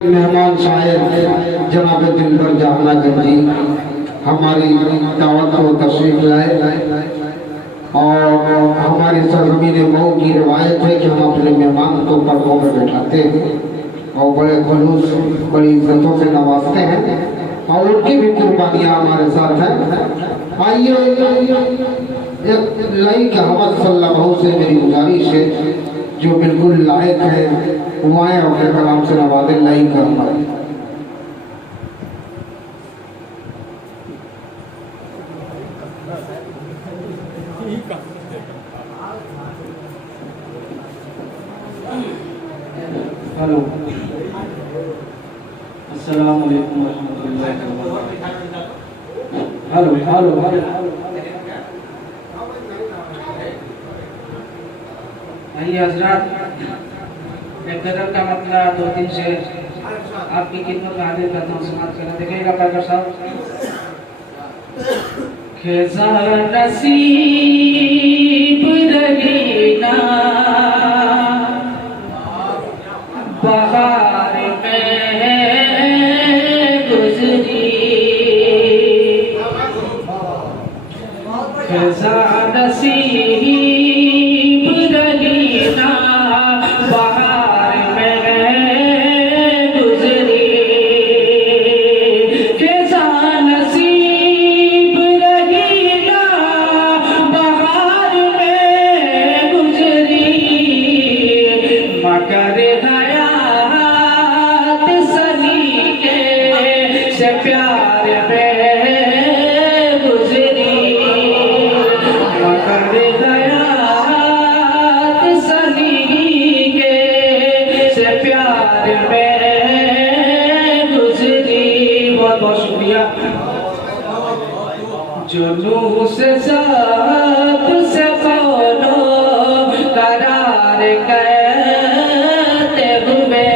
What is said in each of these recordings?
मेहमान शायर जनाब दिलबर जहानागर जी हमारी दावत को तशरीफ लाए और हमारी सरजमीन मऊ की रिवायत है कि हम अपने मेहमान को पर्दों में बैठाते हैं और बड़े खुलूस बड़ी इज्जतों से नवाजते हैं और उनकी भी कुर्बानियाँ हमारे साथ हैं। आइए एक लाई का हवस सल्लल्लाहु से मेरी गुजारिश है जो बिल्कुल लायक है वो आए अपने कलाम से नवाजे लाई करना। हेलो अस्सलाम वालेकुम रहमतुल्लाहि व बरकातहू। हेलो आइए हजरात, एक गजल का मतलब दो तीन शेर आपकी खिदमत में हाजिर करता हूँ। समाज करना देखिएगा पैकर साहब। खेजा नसीब रही ना बहार में गुजरी, खेजा नसीब रही ना बहार में गुजरी, खेजा नसीब रही ना बहार में गुजरी, मगर से प्यार में गुजरी, मगर हयात सलीके से प्यार में गुजरी। बहुत बहुत शुक्रिया। जुनू से साथ से बोलो करार करते हुए,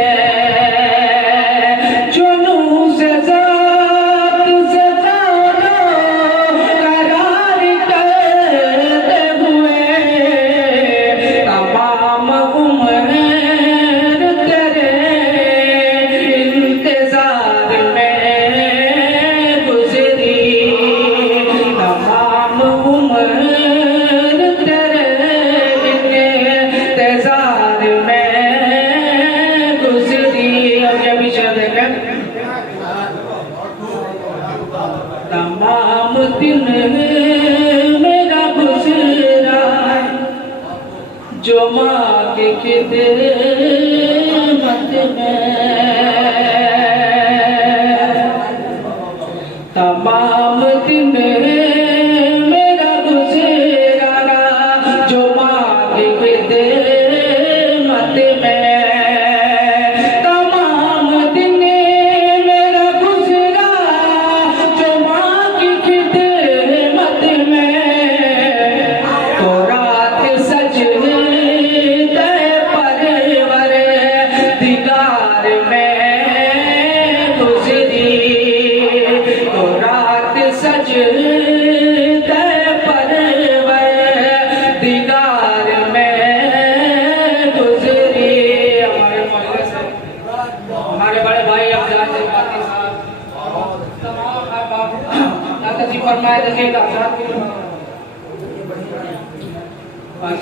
तमाम दिन मेरा गुजरा जो माँ के खिदमत में, तमाम दिन मेरा गुजरा जो माँ के खिदमत में,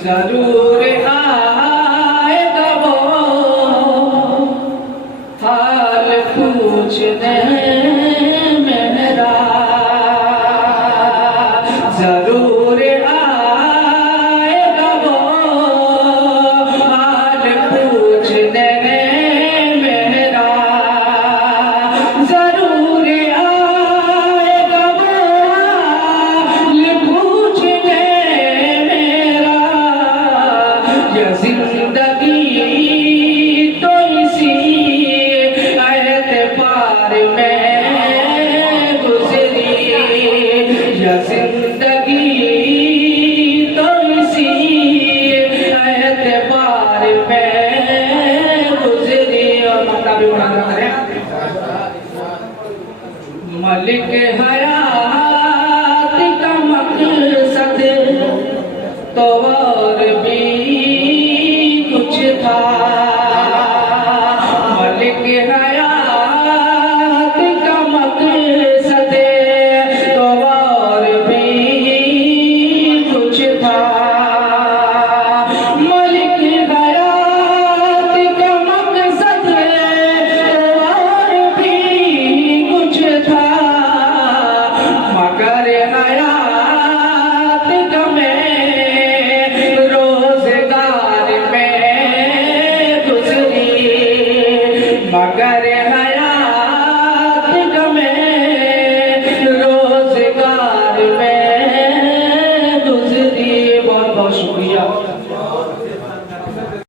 जरूर आएगा वो हाल पूछने मेरा, जरूर आएगा वो हाल पूछने मेरा, जरूर आएगा वो हाल पूछने मेरा। ये जिंदगी तो इसी एतबार में गुजरी, ये जिंदगी तो इसी एतबार में गुजरी। और माता भी उड़ा करें मलिक हयात का मकसद तो और भी